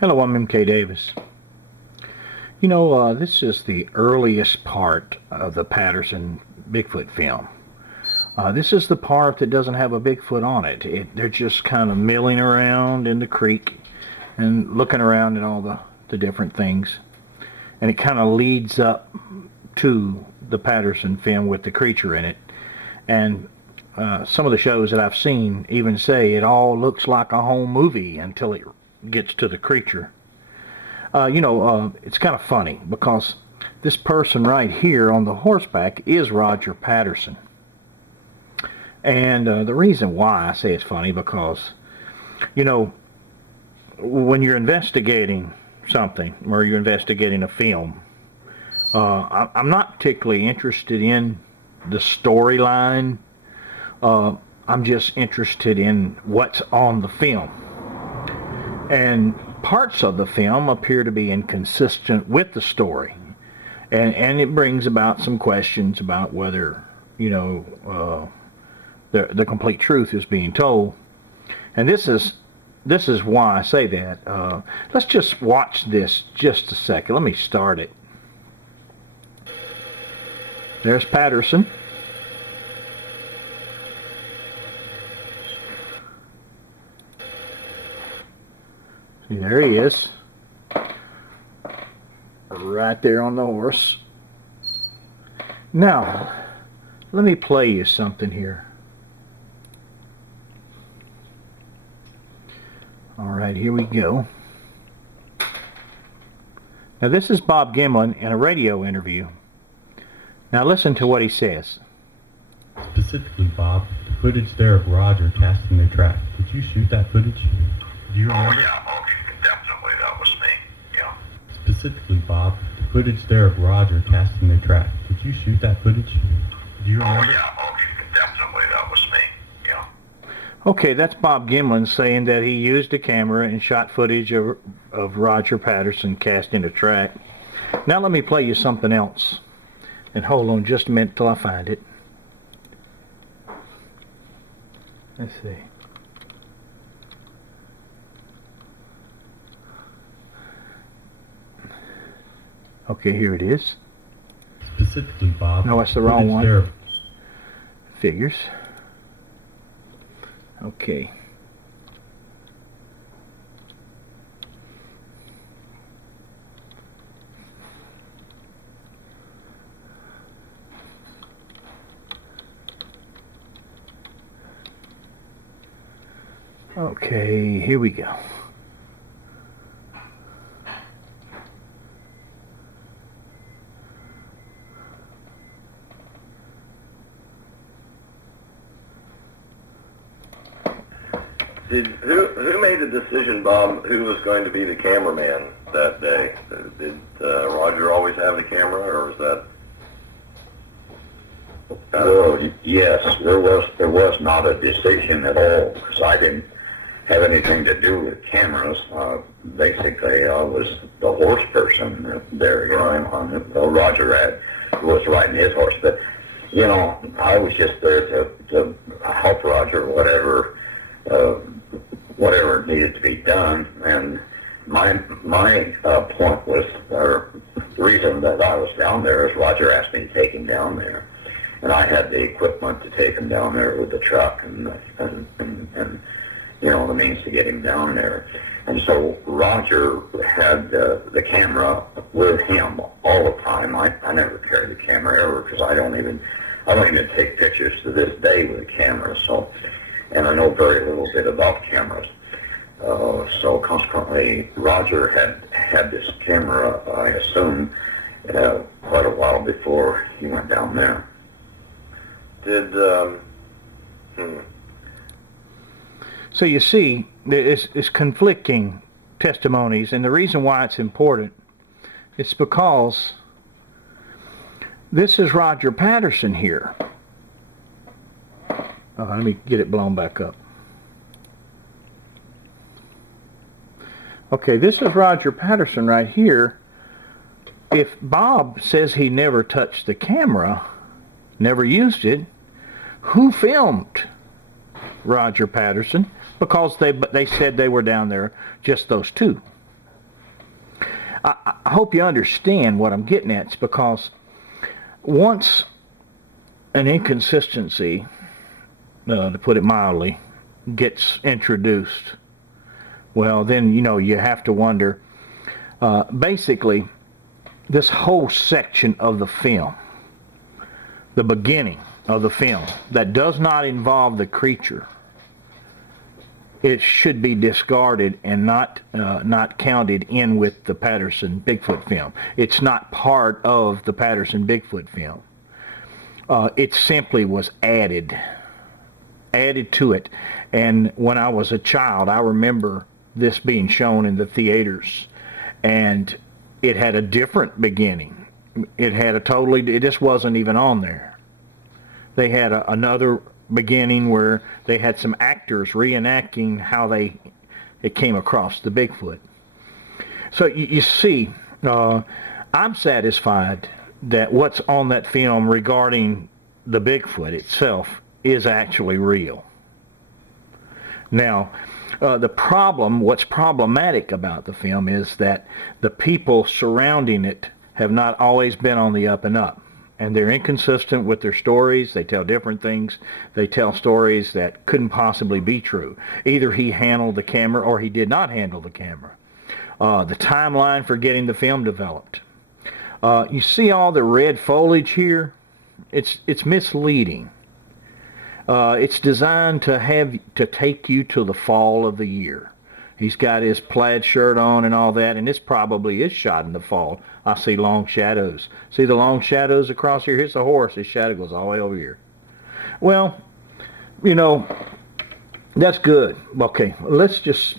Hello, I'm M.K.Davis. This is the earliest part of the Patterson Bigfoot film. This is the part that doesn't have a Bigfoot on it. They're just kind of milling around in the creek and looking around at all the different things. And it kind of leads up to the Patterson film with the creature in it. And some of the shows that I've seen even say it all looks like a home movie until it gets to the creature. It's kind of funny because this person right here on the horseback is Roger Patterson. And the reason why I say it's funny because, when you're investigating something or you're investigating a film, I'm not particularly interested in the storyline. I'm just interested in what's on the film. And parts of the film appear to be inconsistent with the story. And it brings about some questions about whether, the complete truth is being told. And this is why I say that. Let's just watch this just a second. Let me start it. There's Patterson. There he is, right there on the horse. Now, let me play you something here. All right, here we go. Now, this is Bob Gimlin in a radio interview. Now, listen to what he says. Specifically, Bob, the footage there of Roger casting the track. Did you shoot that footage? Do you remember? Oh, yeah. Definitely, that was me, yeah. Specifically, Bob, the footage there of Roger casting the track. Did you shoot that footage? Do you remember? Oh, yeah, definitely, that was me, yeah. Okay, that's Bob Gimlin saying that he used a camera and shot footage of Roger Patterson casting a track. Now let me play you something else. And hold on just a minute till I find it. Let's see. Okay, here it is. Specifically, Bob. No, that's the wrong one. There. Figures. Okay. Okay, here we go. Who made the decision, Bob, who was going to be the cameraman that day? Did Roger always have the camera, or was that? Well, yes, there was not a decision at all because I didn't have anything to do with cameras. Basically, I was the horse person there. Roger was riding his horse, but I was just there to help Roger, whatever needed to be done. And my point was, or the reason that I was down there is Roger asked me to take him down there, and I had the equipment to take him down there with the truck and the means to get him down there. And so Roger had the camera with him all the time. I never carried the camera ever because I don't even take pictures to this day with a camera. So, and I know very little bit about cameras. So consequently, Roger had this camera, I assume, quite a while before he went down there. So you see, it's conflicting testimonies, and the reason why it's important is because this is Roger Patterson here. Let me get it blown back up. Okay, this is Roger Patterson right here. If Bob says he never touched the camera, never used it, who filmed Roger Patterson? Because they said they were down there, just those two. I hope you understand what I'm getting at. It's because once an inconsistency, to put it mildly, gets introduced, well, then, you have to wonder, basically, this whole section of the film, the beginning of the film, that does not involve the creature, it should be discarded and not counted in with the Patterson Bigfoot film. It's not part of the Patterson Bigfoot film. It simply was added to it. And when I was a child, I remember this being shown in the theaters, and it had a different beginning. It just wasn't even on there. They had another beginning where they had some actors reenacting how it came across the Bigfoot. So you see, I'm satisfied that what's on that film regarding the Bigfoot itself is actually real. Now, what's problematic about the film is that the people surrounding it have not always been on the up and up. And they're inconsistent with their stories. They tell different things. They tell stories that couldn't possibly be true. Either he handled the camera or he did not handle the camera. The timeline for getting the film developed. You see all the red foliage here? It's misleading. It's designed to take you to the fall of the year. He's got his plaid shirt on and all that, and this probably is shot in the fall. I see long shadows. See the long shadows across here? Here's the horse. His shadow goes all the way over here. Well, that's good. Okay, let's just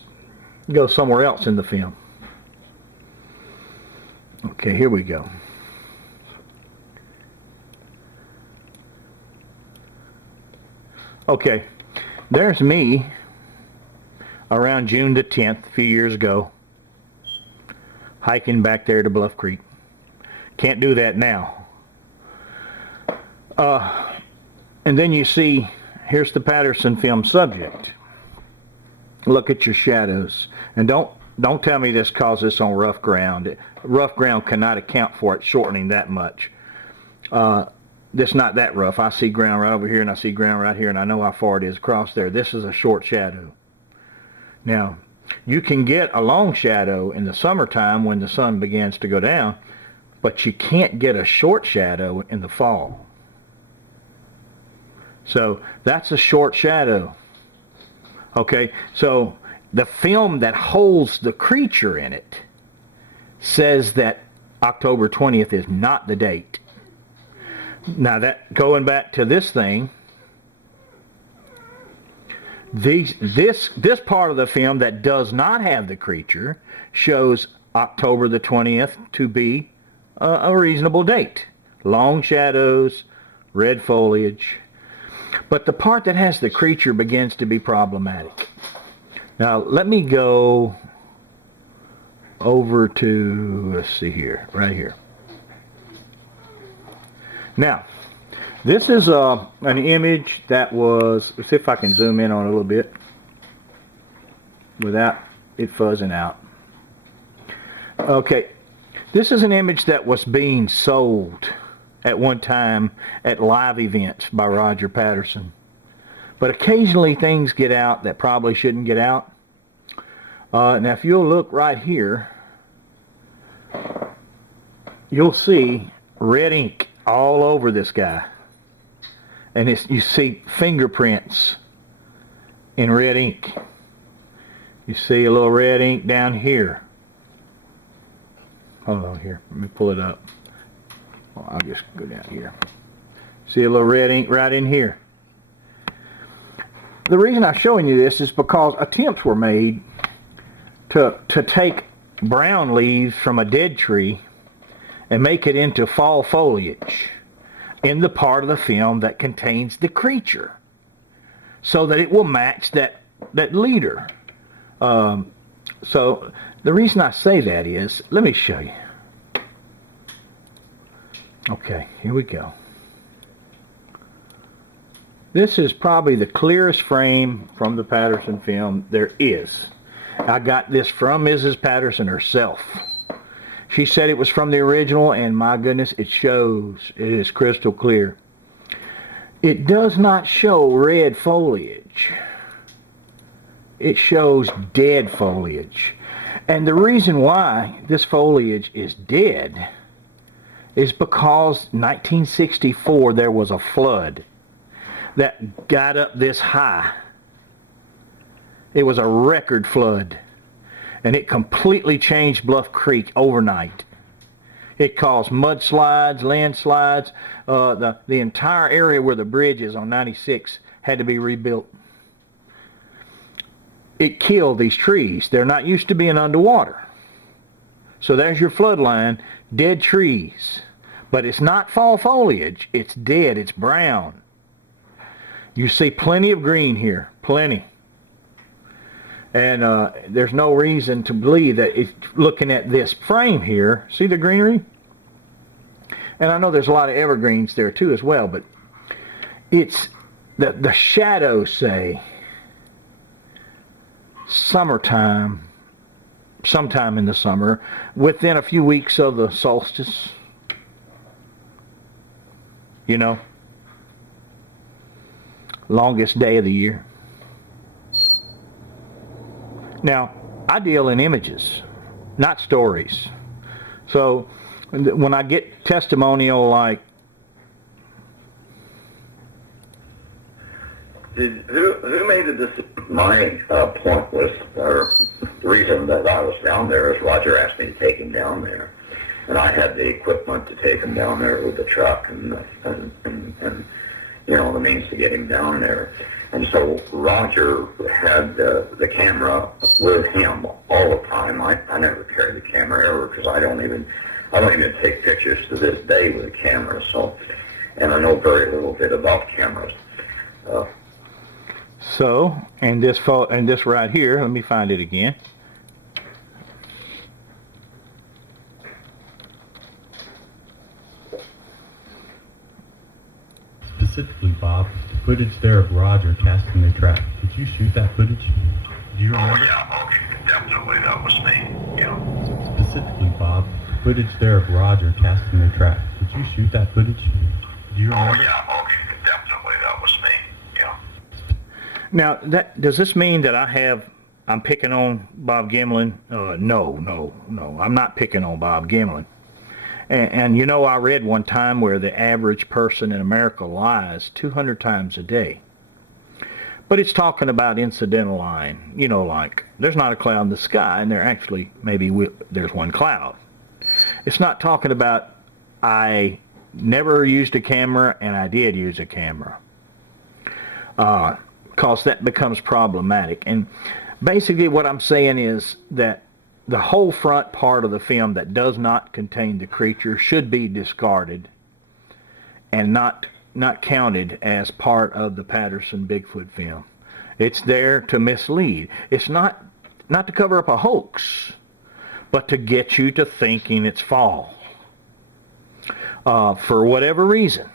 go somewhere else in the film. Okay, here we go. Okay, there's me around June the 10th, a few years ago, hiking back there to Bluff Creek. Can't do that now. And then you see, here's the Patterson film subject. Look at your shadows. And don't tell me this causes this on rough ground. Rough ground cannot account for it shortening that much. This not that rough. I see ground right over here and I see ground right here, and I know how far it is across there. This is a short shadow. Now, you can get a long shadow in the summertime when the sun begins to go down, but you can't get a short shadow in the fall. So that's a short shadow. Okay, so the film that holds the creature in it says that October 20th is not the date. Now, that going back to this thing, this part of the film that does not have the creature shows October the 20th to be a reasonable date. Long shadows, red foliage. But the part that has the creature begins to be problematic. Now, let me go over to, let's see here, right here. Now, this is an image that was, let's see if I can zoom in on it a little bit without it fuzzing out. Okay, this is an image that was being sold at one time at live events by Roger Patterson. But occasionally things get out that probably shouldn't get out. Now, if you'll look right here, you'll see red ink all over this guy, and you see fingerprints in red ink. You see a little red ink down here. Hold on here, let me pull it up. Well, I'll just go down here. See a little red ink right in here. The reason I'm showing you this is because attempts were made to take brown leaves from a dead tree and make it into fall foliage in the part of the film that contains the creature, so that it will match that leader. So the reason I say that is, let me show you. Okay, here we go. This is probably the clearest frame from the Patterson film there is. I got this from Mrs. Patterson herself. She said it was from the original, and my goodness, it shows. It is crystal clear. It does not show red foliage. It shows dead foliage. And the reason why this foliage is dead is because 1964 there was a flood that got up this high. It was a record flood, and it completely changed Bluff Creek overnight. It caused mudslides, landslides. The entire area where the bridge is on 96 had to be rebuilt. It killed these trees. They're not used to being underwater. So there's your flood line, dead trees. But it's not fall foliage. It's dead. It's brown. You see plenty of green here. Plenty. And there's no reason to believe that if looking at this frame here, see the greenery? And I know there's a lot of evergreens there too as well, but it's the shadows say summertime, sometime in the summer, within a few weeks of the solstice. You know, longest day of the year. Now, I deal in images, not stories. So when I get testimonial like, who made the decision? My point was, or the reason that I was down there is Roger asked me to take him down there. And I had the equipment to take him down there with the truck and you know, the means to get him down there. And so Roger had the camera with him all the time. I never carry the camera ever because I don't even take pictures to this day with a camera. So, and I know very little bit about cameras. so, and this right here, let me find it again. Specifically, Bob, the footage there of Roger casting the trap. Did you shoot that footage? Do you remember? Oh yeah, okay, definitely that was me. Yeah. Specifically, Bob, the footage there of Roger casting the trap. Did you shoot that footage? Do you remember? Oh yeah, okay, definitely that was me. Yeah. Now, does this mean that I'm picking on Bob Gimlin? No, I'm not picking on Bob Gimlin. And you know, I read one time where the average person in America lies 200 times a day. But it's talking about incidental lying. You know, like, there's not a cloud in the sky, and there's one cloud. It's not talking about, I never used a camera, and I did use a camera. Because that becomes problematic. And basically what I'm saying is that the whole front part of the film that does not contain the creature should be discarded and not counted as part of the Patterson Bigfoot film. It's there to mislead. It's not to cover up a hoax, but to get you to thinking it's fall. For whatever reason.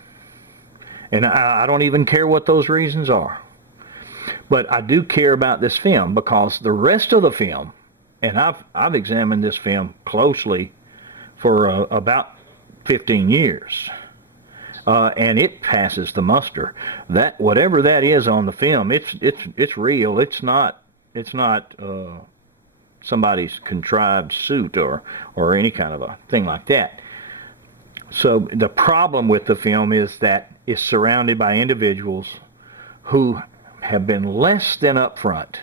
And I don't even care what those reasons are. But I do care about this film because the rest of the film, and I've examined this film closely for about 15 years, and it passes the muster. That whatever that is on the film, it's real. It's not somebody's contrived suit or any kind of a thing like that. So the problem with the film is that it's surrounded by individuals who have been less than upfront,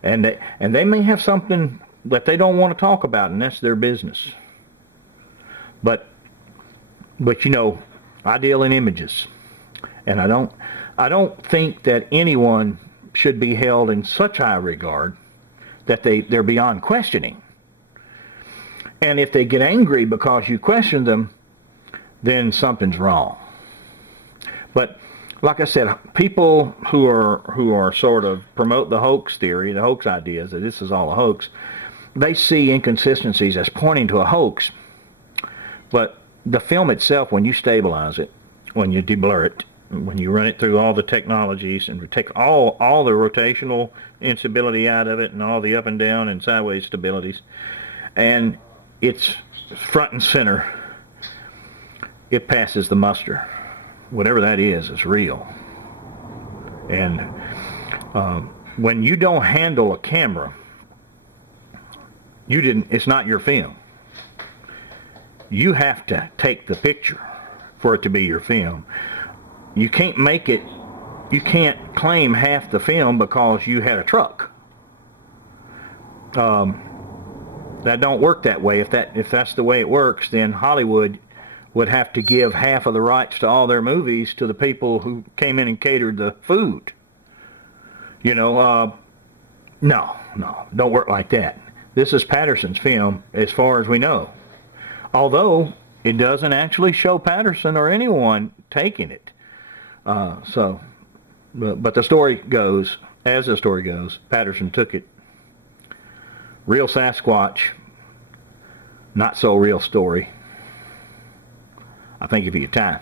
and they may have something that they don't want to talk about, and that's their business. But you know, I deal in images, and I don't think that anyone should be held in such high regard that they're beyond questioning. And if they get angry because you question them, then something's wrong. But like I said, people who are sort of promote the hoax theory, the hoax ideas, that this is all a hoax, they see inconsistencies as pointing to a hoax. But the film itself, when you stabilize it, when you deblur it, when you run it through all the technologies and take all the rotational instability out of it and all the up and down and sideways stabilities, and it's front and center. It passes the muster. Whatever that is real. And when you don't handle a camera, it's not your film. You have to take the picture for it to be your film. You can't claim half the film because you had a truck. That don't work that way. If that's the way it works, then Hollywood would have to give half of the rights to all their movies to the people who came in and catered the food. No, don't work like that. This is Patterson's film as far as we know. Although it doesn't actually show Patterson or anyone taking it. But the story goes, Patterson took it. Real Sasquatch, not so real story. I think if you have time.